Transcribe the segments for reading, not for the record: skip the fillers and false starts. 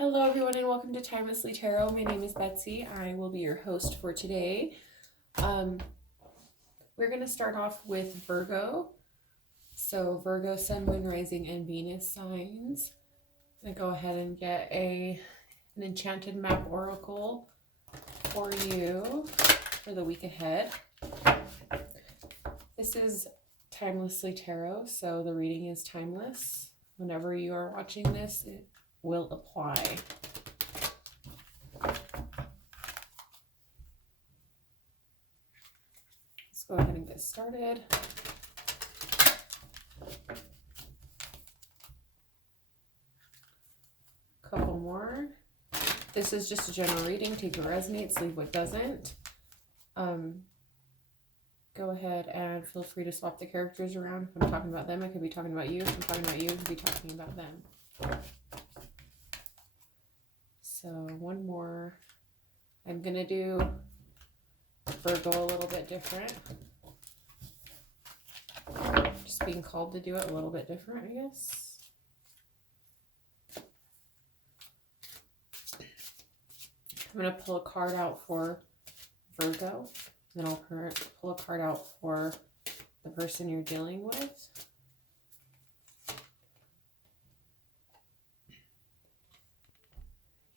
Hello, everyone, and welcome to Timelessly Tarot. My name is Betsy. I will be your host for today. We're going to start off with Virgo. So, Virgo, Sun, Moon, Rising, and Venus signs. I'm going to go ahead and get an enchanted map oracle for you for the week ahead. This is Timelessly Tarot, so the reading is timeless. Whenever you are watching this, it will apply. Let's go ahead and get started. Couple more. This is just a general reading. Take what resonates, leave what doesn't. Go ahead and feel free to swap the characters around. If I'm talking about them, I could be talking about you. If I'm talking about you, I could be talking about them. So one more. I'm going to do Virgo a little bit different. Just being called to do it a little bit different, I guess. I'm going to pull a card out for Virgo. Then I'll pull a card out for the person you're dealing with.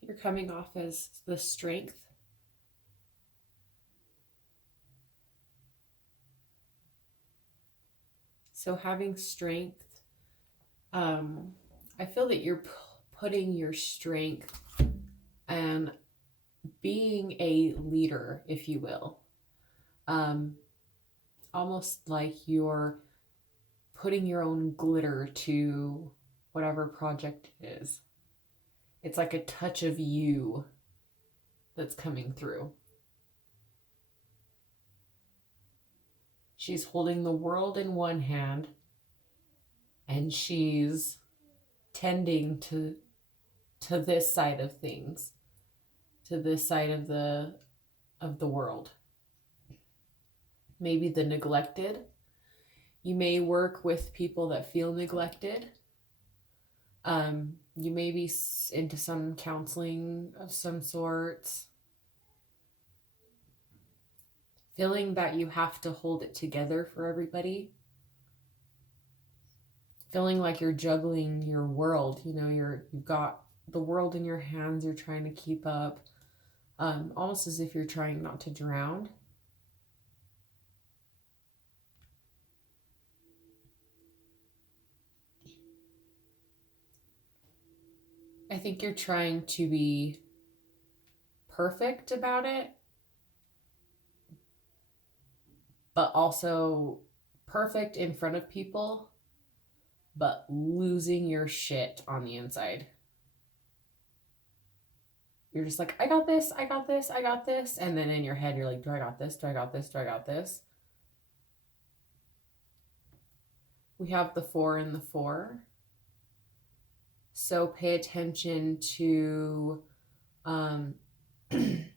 You're coming off as the strength. So having strength, I feel that you're putting your strength and being a leader, if you will. Almost like you're putting your own glitter to whatever project it is. It's like a touch of you that's coming through. She's holding the world in one hand and she's tending to this side of things, to this side of the world. Maybe the neglected. You may work with people that feel neglected. You may be into some counseling of some sorts. Feeling that you have to hold it together for everybody. Feeling like you're juggling your world. You know, you've got the world in your hands. You're trying to keep up. Almost as if you're trying not to drown. I think you're trying to be perfect about it, but also perfect in front of people, but losing your shit on the inside. You're just like, I got this, I got this, I got this. And then in your head, you're like, do I got this? Do I got this? Do I got this? We have the 4 and the 4. So pay attention to pay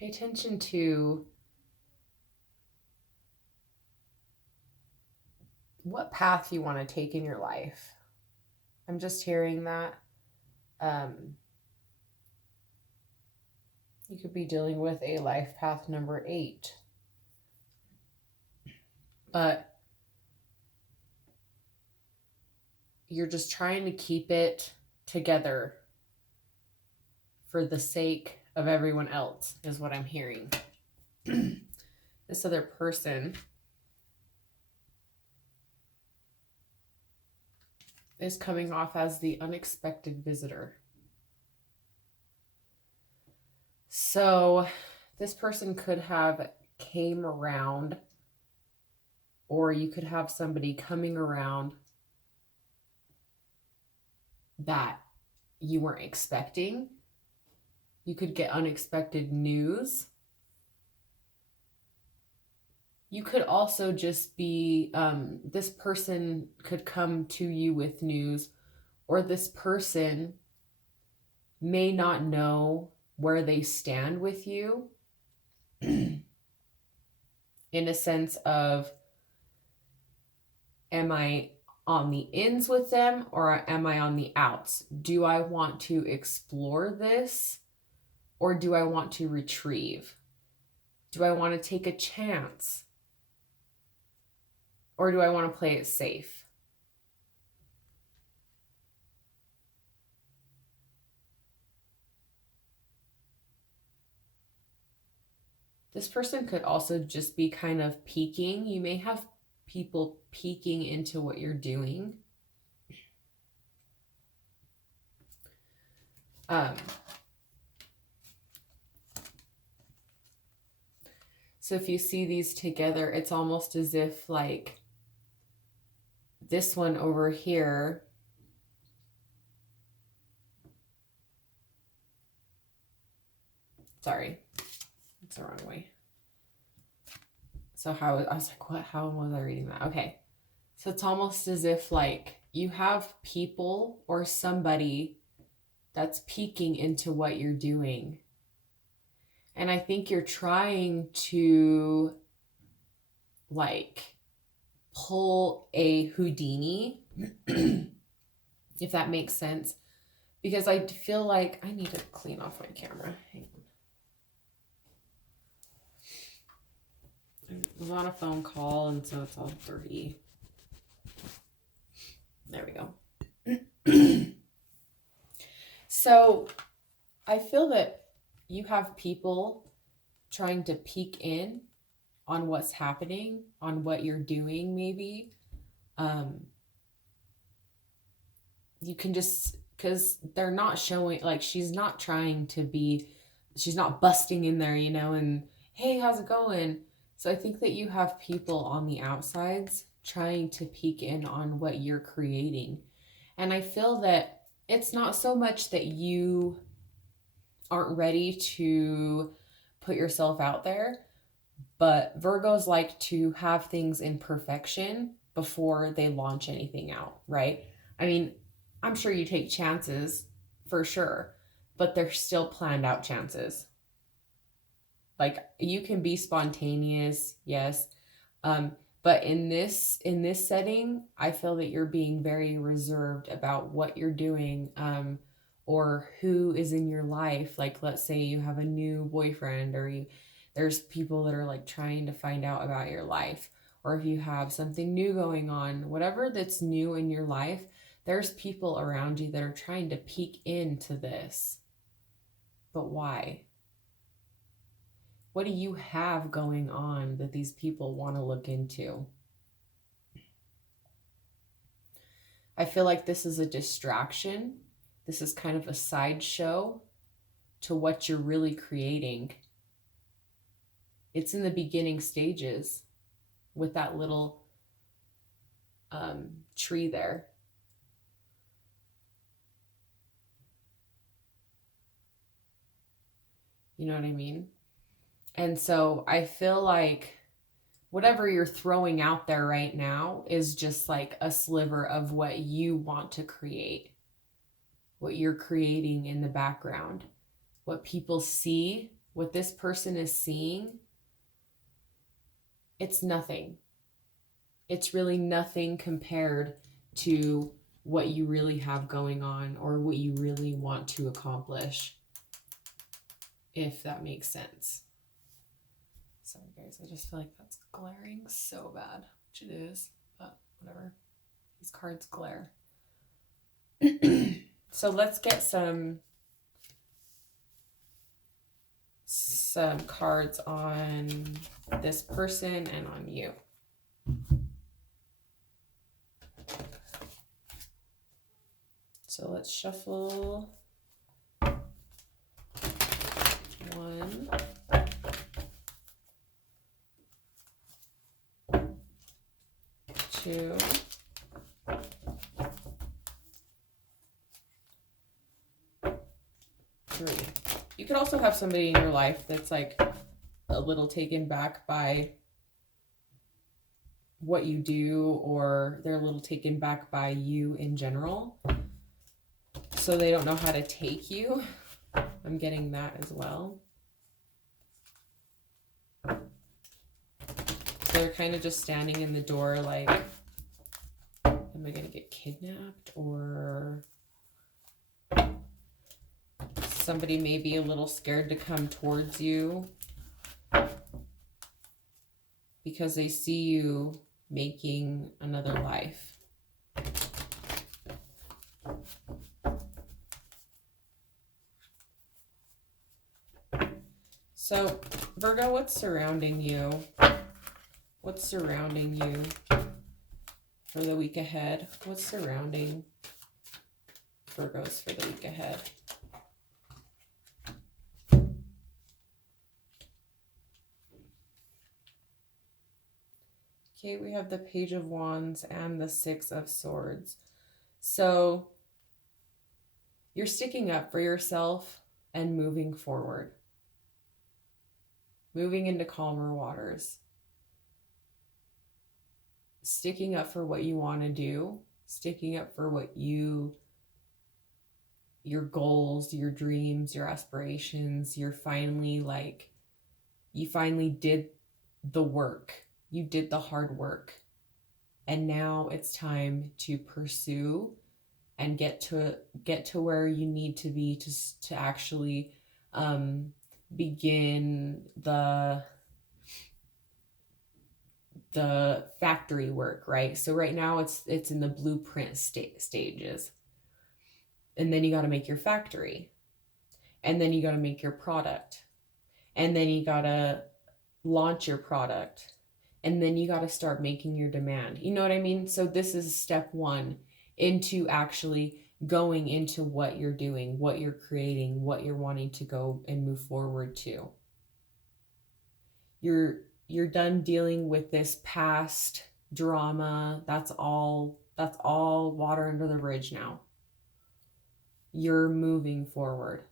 attention to what path you want to take in your life. I'm just hearing that. You could be dealing with a life path number 8. But you're just trying to keep it together for the sake of everyone else, is what I'm hearing. This other person is coming off as the unexpected visitor. So this person could have came around, or you could have somebody coming around that you weren't expecting. You could get unexpected news. You could also just be, this person could come to you with news, or this person may not know where they stand with you in a sense of, am I on the ins with them or am I on the outs? Do I want to explore this or do I want to retrieve? Do I want to take a chance or do I want to play it safe? This person could also just be kind of peeking. You may have people peeking into what you're doing. So if you see these together, it's almost as if like this one over here sorry, it's the wrong way. So I was like, what? How was I reading that? Okay. So it's almost as if like you have people or somebody that's peeking into what you're doing. And I think you're trying to like pull a Houdini, if that makes sense. Because I feel like I need to clean off my camera. Hang on. I was on a phone call and so it's all dirty. There we go. So I feel that you have people trying to peek in on what's happening, on what you're doing maybe. You can just, because they're not showing, like she's not trying to be, she's not busting in there, you know, and hey, how's it going? So I think that you have people on the outsides trying to peek in on what you're creating. And I feel that it's not so much that you aren't ready to put yourself out there, but Virgos like to have things in perfection before they launch anything out, right? I mean, I'm sure you take chances for sure, but they're still planned out chances. Like you can be spontaneous, yes. But in this setting, I feel that you're being very reserved about what you're doing, or who is in your life. Like let's say you have a new boyfriend or there's people that are like trying to find out about your life, or if you have something new going on, whatever that's new in your life, there's people around you that are trying to peek into this. But why? What do you have going on that these people want to look into? I feel like this is a distraction. This is kind of a sideshow to what you're really creating. It's in the beginning stages with that little tree there. You know what I mean? And so I feel like whatever you're throwing out there right now is just like a sliver of what you want to create, what you're creating in the background, what people see, what this person is seeing. It's nothing. It's really nothing compared to what you really have going on or what you really want to accomplish, if that makes sense. Sorry guys, I just feel like that's glaring so bad, which it is, but whatever. These cards glare. So let's get some cards on this person and on you. So let's shuffle 1, 2, 3. You could also have somebody in your life that's like a little taken back by what you do, or they're a little taken back by you in general. So they don't know how to take you. I'm getting that as well. So they're kind of just standing in the door like, Am I going to get kidnapped, or somebody may be a little scared to come towards you because they see you making another life. So, Virgo, what's surrounding you? What's surrounding you for the week ahead? What's surrounding Virgos for the week ahead? Okay, we have the Page of Wands and the Six of Swords. So, you're sticking up for yourself and moving forward. Moving into calmer waters. Sticking up for what you want to do. Sticking up for what your goals, your dreams, your aspirations. You finally did the work. You did the hard work. And now it's time to pursue and get to where you need to be to actually begin the factory work, right? So right now it's in the blueprint stages. And then you got to make your factory. And then you got to make your product. And then you got to launch your product. And then you got to start making your demand. You know what I mean? So this is step one into actually going into what you're doing, what you're creating, what you're wanting to go and move forward to. You're done dealing with this past drama. That's all water under the bridge now. You're moving forward.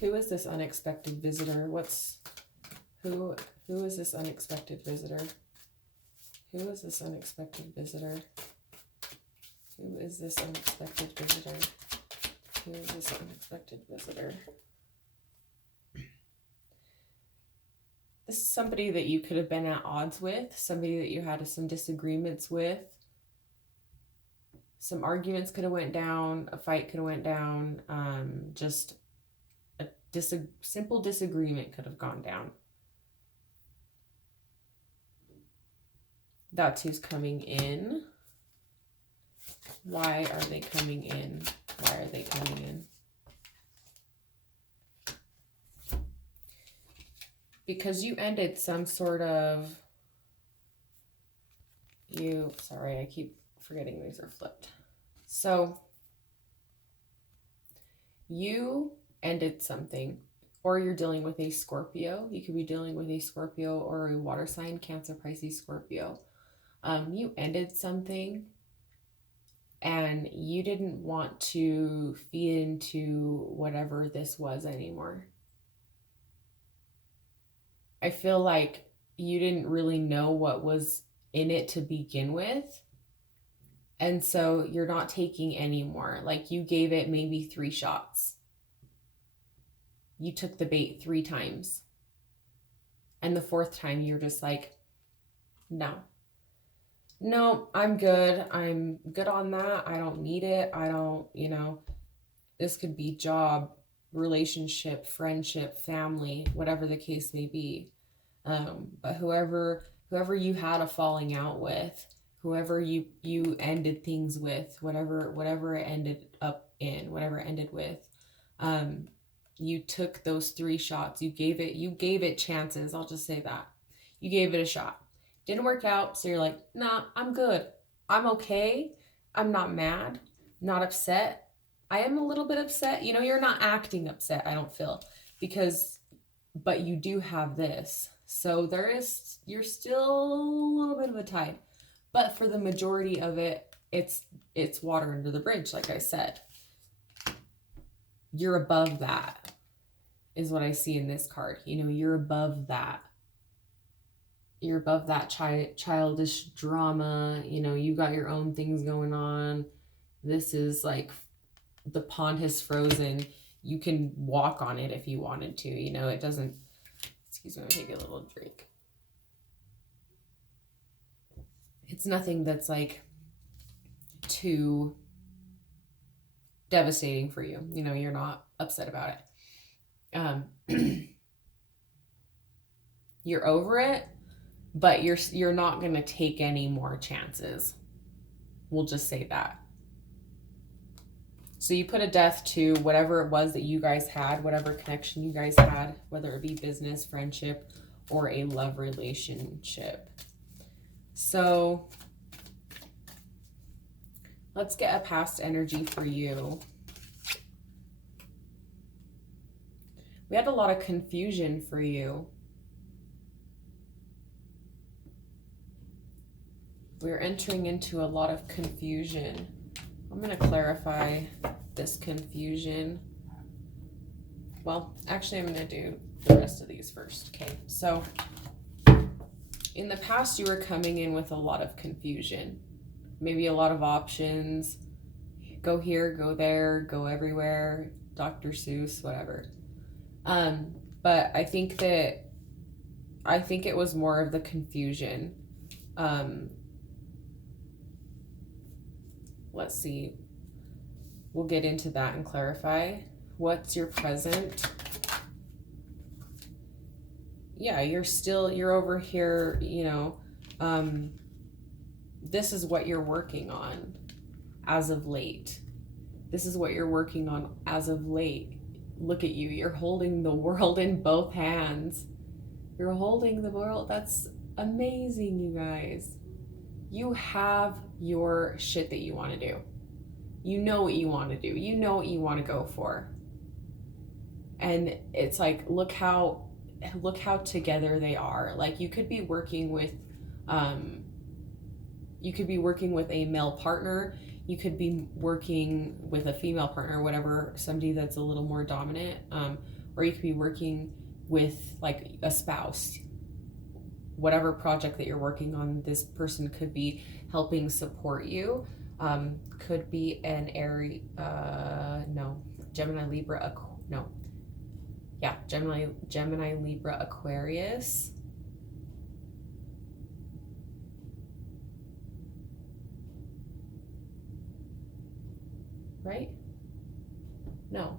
Who is this unexpected visitor? Who is this unexpected visitor? Who is this unexpected visitor? Who is this unexpected visitor? Who is this unexpected visitor? This is somebody that you could have been at odds with, somebody that you had some disagreements with. Some arguments could have went down, a fight could have went down, just a simple disagreement could have gone down. That's who's coming in. Why are they coming in? Why are they coming in? Because you ended some sort of... Sorry, I keep forgetting these are flipped. So, you ended something, or you're dealing with a Scorpio. You could be dealing with a Scorpio or a water sign, Cancer, Pisces, Scorpio. You ended something and you didn't want to feed into whatever this was anymore. I feel like you didn't really know what was in it to begin with. And so you're not taking any more. Like, you gave it maybe 3 shots. You took the bait 3 times. And the 4th time you're just like, no, I'm good. I'm good on that. I don't need it. I don't, this could be job, relationship, friendship, family, whatever the case may be. But whoever you had a falling out with, whoever you ended things with, whatever it ended with, you took those 3 shots. You gave it chances. I'll just say that. You gave it a shot. Didn't work out, so you're like, nah, I'm good. I'm okay. I'm not mad, not upset. I am a little bit upset. You're not acting upset, I don't feel, but you do have this. So you're still a little bit of a tide. But for the majority of it, it's water under the bridge, like I said. You're above that, is what I see in this card. You're above that. You're above that childish drama. You got your own things going on. This is like the pond has frozen. You can walk on it if you wanted to. It's Excuse me, I'm taking a little drink. It's nothing that's like too devastating for you. You know, you're not upset about it. You're over it, but you're not going to take any more chances. We'll just say that. So you put a death to whatever it was that you guys had, whatever connection you guys had, whether it be business, friendship, or a love relationship. So let's get a past energy for you. We had a lot of confusion for you. We're entering into a lot of confusion. I'm going to clarify this confusion. Well, actually, I'm going to do the rest of these first. Okay, so in the past, you were coming in with a lot of confusion. Maybe a lot of options. Go here, go there, go everywhere. Dr. Seuss, whatever. But I think it was more of the confusion. Let's see. We'll get into that and clarify. What's your present? Yeah, you're over here, you know, this is what you're working on as of late. This is what you're working on as of late. Look at you. You're holding the world in both hands. You're holding the world. That's amazing, you guys. You have your shit that you want to do. You know what you want to do. You know what you want to go for. And it's like, look how together they are. Like you could be working with a male partner. You could be working with a female partner, whatever, somebody that's a little more dominant. Or you could be working with like a spouse. Whatever project that you're working on, this person could be helping support you. Could be an Aries, Gemini, Libra, Gemini, Libra, Aquarius. Right? No.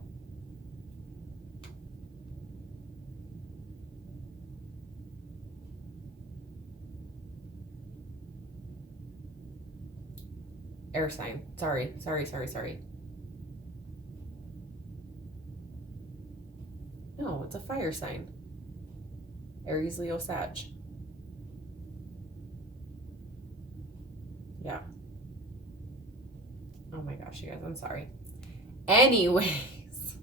Air sign. Sorry. No, it's a fire sign. Aries, Leo, Sag. Yeah. Oh my gosh, you guys, I'm sorry. Anyways,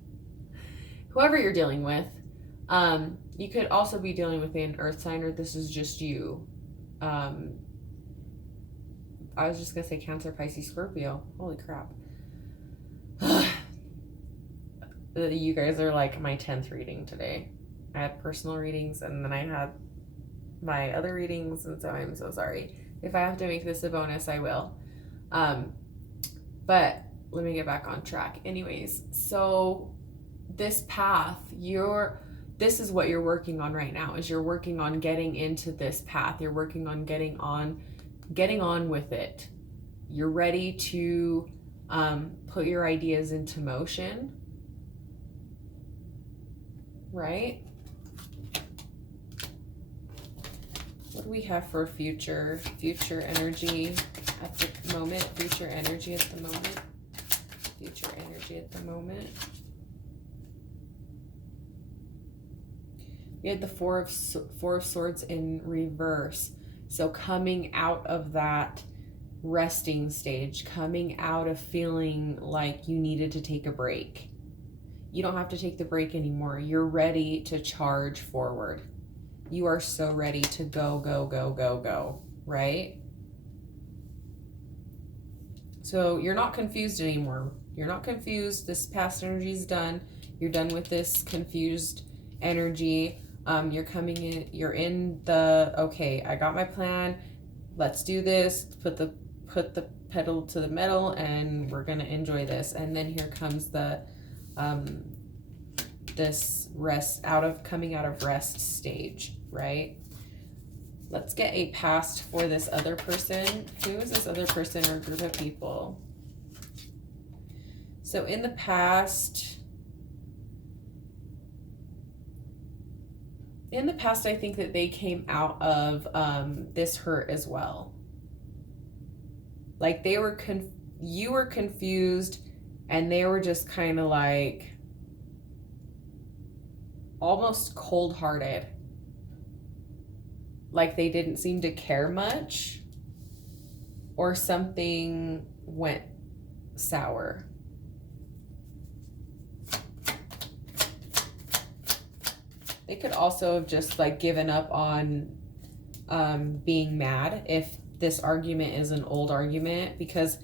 whoever you're dealing with, you could also be dealing with an earth sign, or this is just you. I was just going to say Cancer, Pisces, Scorpio. Holy crap. You guys are like my 10th reading today. I had personal readings and then I had my other readings, and so I'm so sorry. If I have to make this a bonus, I will. But let me get back on track. Anyways, so this path, this is what you're working on right now, is you're working on getting into this path. You're working on getting on with it. You're ready to put your ideas into motion, right? What do we have for future energy at the moment? Future energy at the moment. We had the Four of Swords in reverse. So coming out of that resting stage, coming out of feeling like you needed to take a break. You don't have to take the break anymore. You're ready to charge forward. You are so ready to go, right? So you're not confused anymore. You're not confused. This past energy is done. You're done with this confused energy. You're coming in, you're in the, okay, I got my plan. Let's do this. Put the pedal to the metal and we're going to enjoy this. And then here comes the this coming out of rest stage, right? Let's get a past for this other person. Who is this other person or group of people? So in the past, I think that they came out of this hurt as well. Like you were confused, and they were just kind of like almost cold-hearted. Like they didn't seem to care much, or something went sour. They could also have just like given up on being mad if this argument is an old argument, because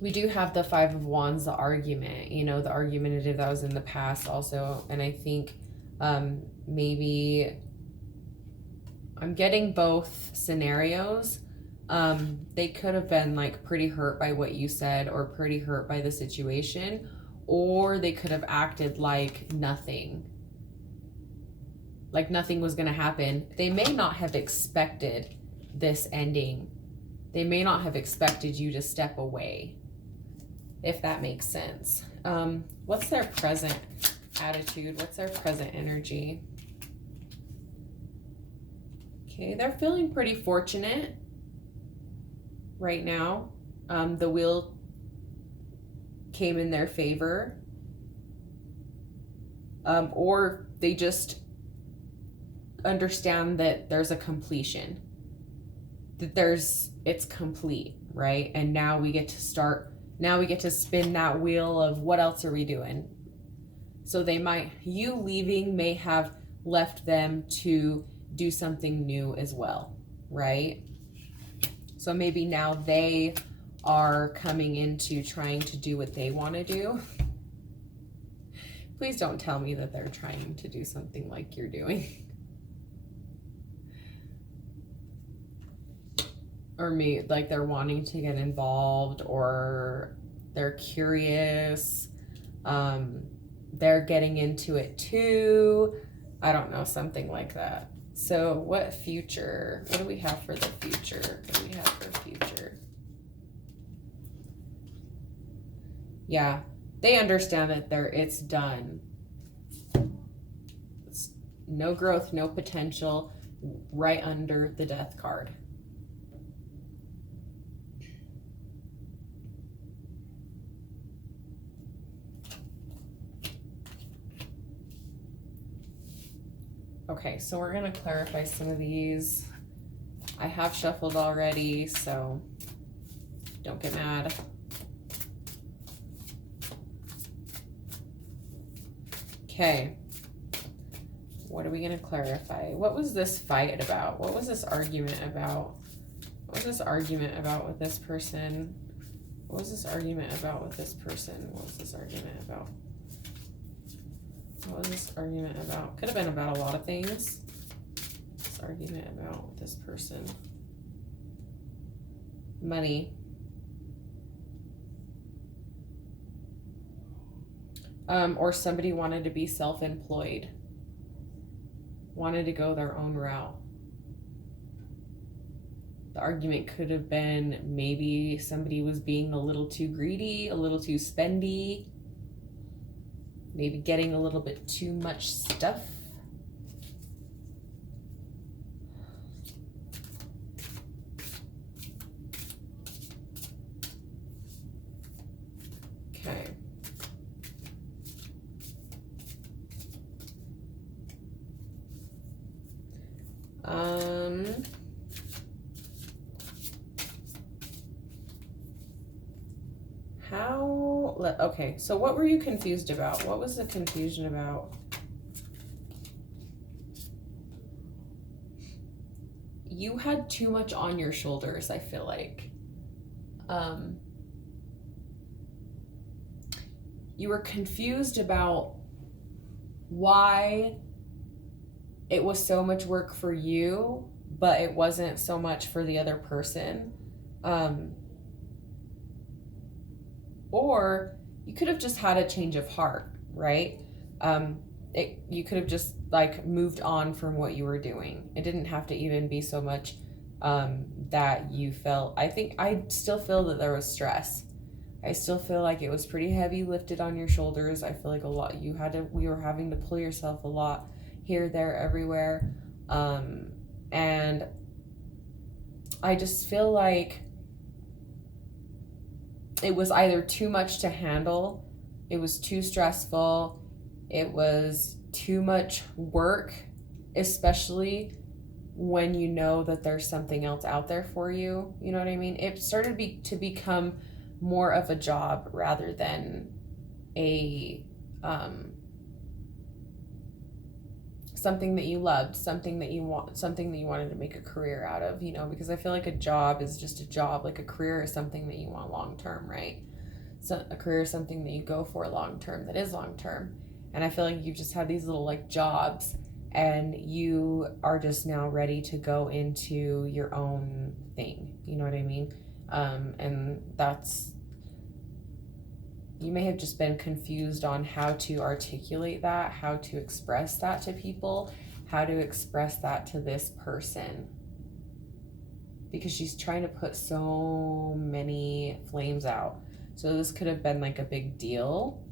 we do have the Five of Wands, the argument, you know, the argumentative that was in the past also. And I think maybe I'm getting both scenarios. They could have been like pretty hurt by what you said, or pretty hurt by the situation, or they could have acted like nothing was going to happen. They may not have expected this ending. They may not have expected you to step away, if that makes sense. What's their present attitude? What's their present energy? Okay, they're feeling pretty fortunate right now. The wheel came in their favor. Or they just understand that there's a completion. It's complete, right? And now we get to spin that wheel of what else are we doing? So you leaving may have left them to do something new as well, right? So maybe now they are coming into trying to do what they want to do. Please don't tell me that they're trying to do something like you're doing. Or like they're wanting to get involved, or they're curious. They're getting into it too. I don't know, something like that. So what do we have for the future? What do we have for future? Yeah, they understand that it's done. It's no growth, no potential, right under the death card. Okay, so we're going to clarify some of these. I have shuffled already, so don't get mad. Okay. What are we going to clarify? What was this fight about? What was this argument about? What was this argument about with this person? What was this argument about with this person? What was this argument about? What was this argument about? Could have been about a lot of things. This argument about this person. Money. Or somebody wanted to be self-employed. Wanted to go their own route. The argument could have been maybe somebody was being a little too greedy, a little too spendy. Maybe getting a little bit too much stuff. Okay. Okay, so what were you confused about? What was the confusion about? You had too much on your shoulders, I feel like. You were confused about why it was so much work for you, but it wasn't so much for the other person. Or you could have just had a change of heart, right? You could have just like moved on from what you were doing. It didn't have to even be so much that you felt. I still feel that there was stress. I still feel like it was pretty heavy lifted on your shoulders. I feel like you were having to pull yourself a lot here, there, everywhere. And I just feel like it was either too much to handle, it was too stressful, it was too much work, especially when you know that there's something else out there for you. You know what I mean? It started to become more of a job rather than a something that you loved, something that you wanted to make a career out of, because I feel like a job is just a job. Like a career is something that you want long term, right? So a career is something that you go for long term, that is long term. And I feel like you've just had these little like jobs, and you are just now ready to go into your own thing. You know what I mean? And you may have just been confused on how to articulate that, how to express that to people, how to express that to this person. Because she's trying to put so many flames out. So this could have been like a big deal.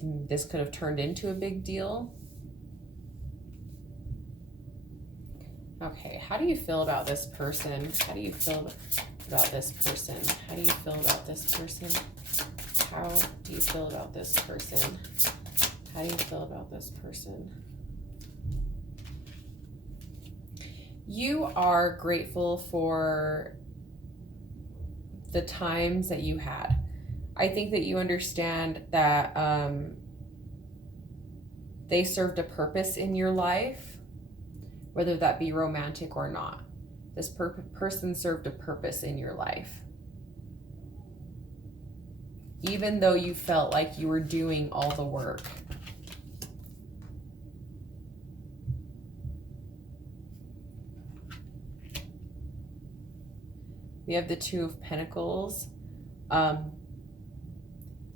This could have turned into a big deal. Okay, how do you feel about this person? How do you feel about this person? How do you feel about this person? How do you feel about this person? How do you feel about this person? You are grateful for the times that you had. I think that you understand that they served a purpose in your life, whether that be romantic or not. This person served a purpose in your life. Even though you felt like you were doing all the work. We have the Two of Pentacles.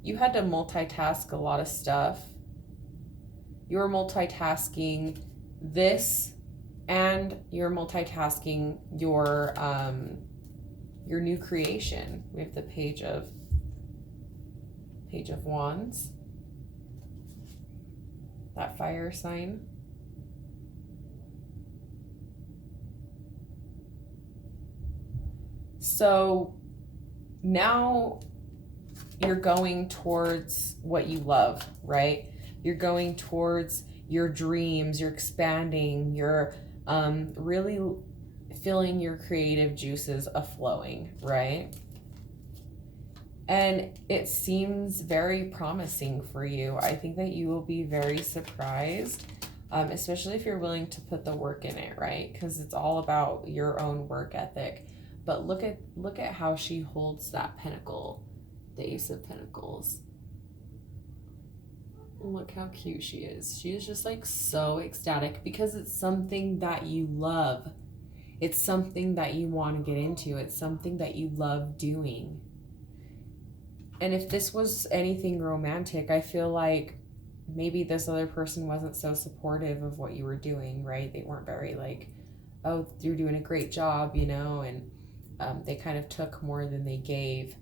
You had to multitask a lot of stuff. You were multitasking this, and you're multitasking your new creation. We have the Page of Wands. That fire sign. So now you're going towards what you love, right? You're going towards your dreams, you're expanding, you're really feeling your creative juices a-flowing, right? And it seems very promising for you. I think that you will be very surprised, especially if you're willing to put the work in it, right? Because it's all about your own work ethic. But look at how she holds that pentacle, the Ace of Pentacles. Look how cute she is. She is just like so ecstatic because it's something that you love. It's something that you want to get into. It's something that you love doing. And if this was anything romantic, I feel like maybe this other person wasn't so supportive of what you were doing, right? They weren't very like, oh, you're doing a great job, and they kind of took more than they gave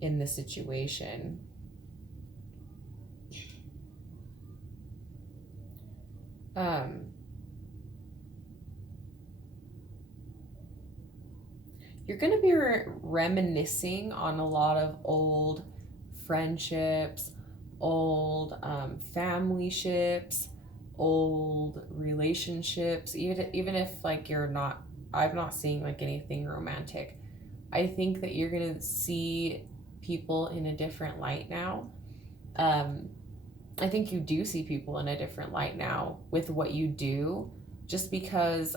in the situation. You're going to be reminiscing on a lot of old friendships, old family ships, old relationships, even if like I'm not seeing like anything romantic. I think that you're going to see people in a different light now. I think you do see people in a different light now with what you do, just because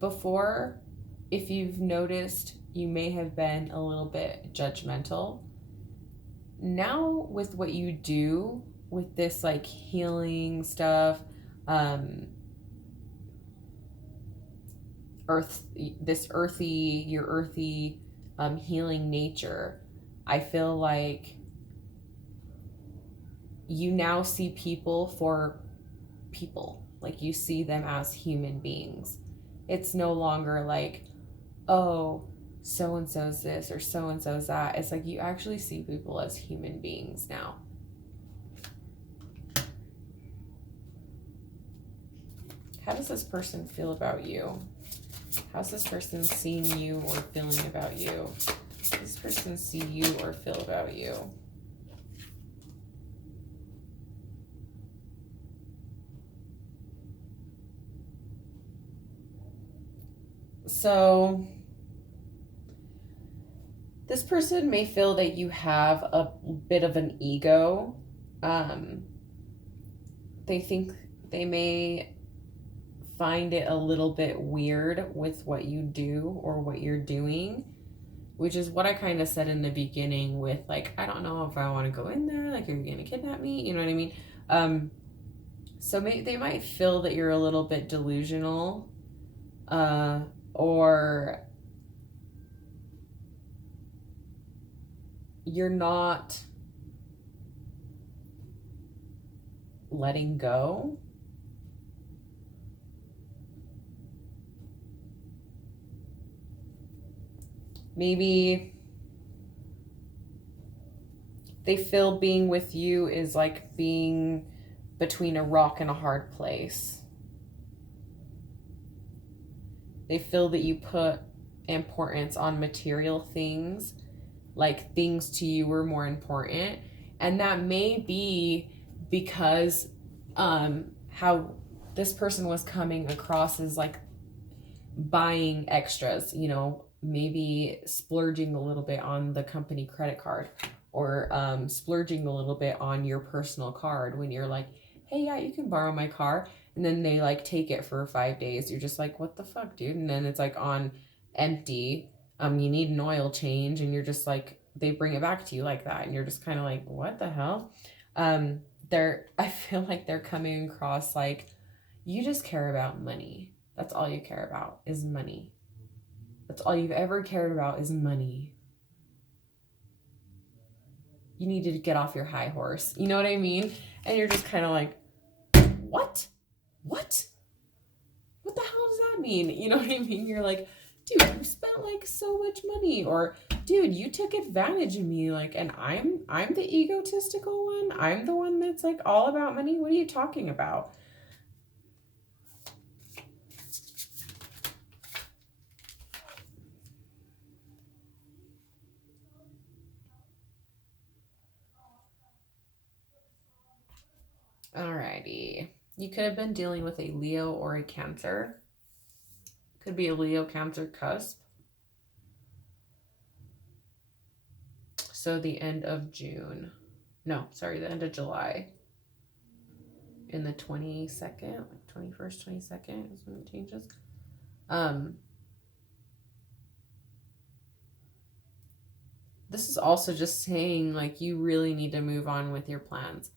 before, if you've noticed, you may have been a little bit judgmental. Now with what you do, with this like healing stuff, your earthy healing nature, I feel like you now see people for people. Like, you see them as human beings. It's no longer like, oh, so and so's this or so and so's that. It's like you actually see people as human beings now. How does this person feel about you? How's this person seeing you or feeling about you? Does this person see you or feel about you? So this person may feel that you have a bit of an ego. They think they may find it a little bit weird with what you do or what you're doing, which is what I kind of said in the beginning with, like, I don't know if I want to go in there, like, are you going to kidnap me? You know what I mean? So they might feel that you're a little bit delusional, or you're not letting go. Maybe they feel being with you is like being between a rock and a hard place. They feel that you put importance on material things, like things to you are more important. And that may be because how this person was coming across as like buying extras, you know, maybe splurging a little bit on the company credit card, or splurging a little bit on your personal card when you're like, hey, yeah, you can borrow my car. And then they like take it for 5 days. You're just like, what the fuck, dude? And then it's like on empty. You need an oil change, and you're just like, they bring it back to you like that. And you're just kind of like, what the hell? I feel like they're coming across like, you just care about money. That's all you care about is money. That's all you've ever cared about is money. You need to get off your high horse. You know what I mean? And you're just kind of like, what? What? What the hell does that mean? You know what I mean? You're like, dude, you spent like so much money, or dude, you took advantage of me, like, and I'm the egotistical one. I'm the one that's like all about money. What are you talking about? Alrighty. You could have been dealing with a Leo or a Cancer. Could be a Leo Cancer cusp. So the end of June. No, sorry, the end of July. In the 22nd, like 21st, 22nd is when it changes. This is also just saying, like, you really need to move on with your plans.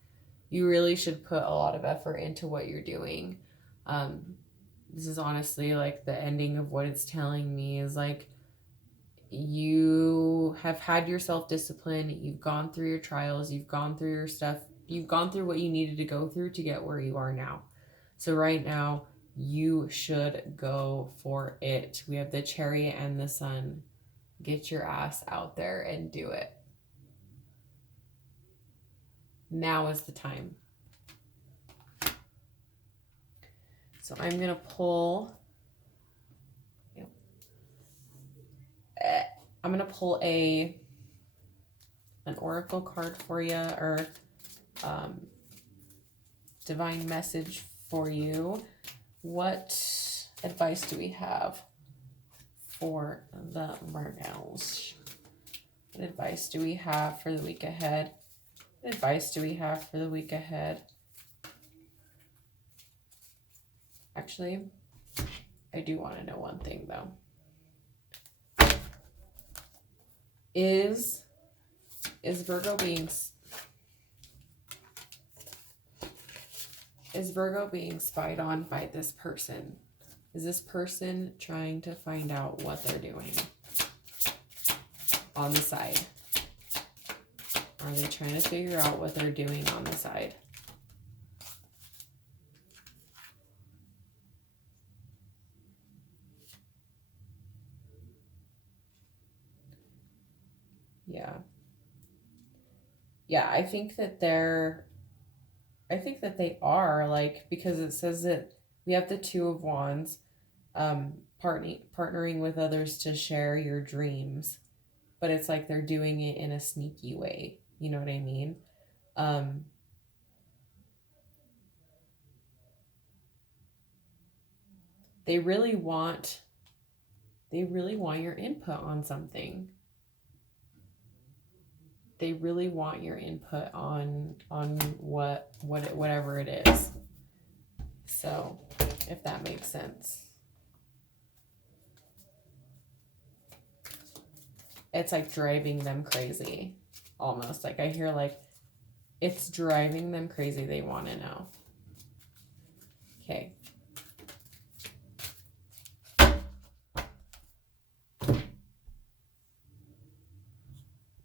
You really should put a lot of effort into what you're doing. This is honestly like the ending of what it's telling me is like, you have had your self-discipline, you've gone through your trials, you've gone through your stuff, you've gone through what you needed to go through to get where you are now. So right now, you should go for it. We have the Chariot and the Sun. Get your ass out there and do it. Now is the time. So I'm going to pull... I'm going to pull an oracle card for you, or divine message for you. What advice do we have for the Virgos? What advice do we have for the week ahead? What advice do we have for the week ahead? Actually, I do want to know one thing though. Is Virgo being spied on by this person? Is this person trying to find out what they're doing on the side? Are they trying to figure out what they're doing on the side? Yeah. Yeah, I think that they are, like, because it says that we have the Two of Wands, partnering with others to share your dreams, but it's like they're doing it in a sneaky way. You know what I mean? Um, they really want your input on something. They really want your input on whatever it is. So, if that makes sense. It's like driving them crazy. Almost. Like I hear like it's driving them crazy. They want to know. Okay.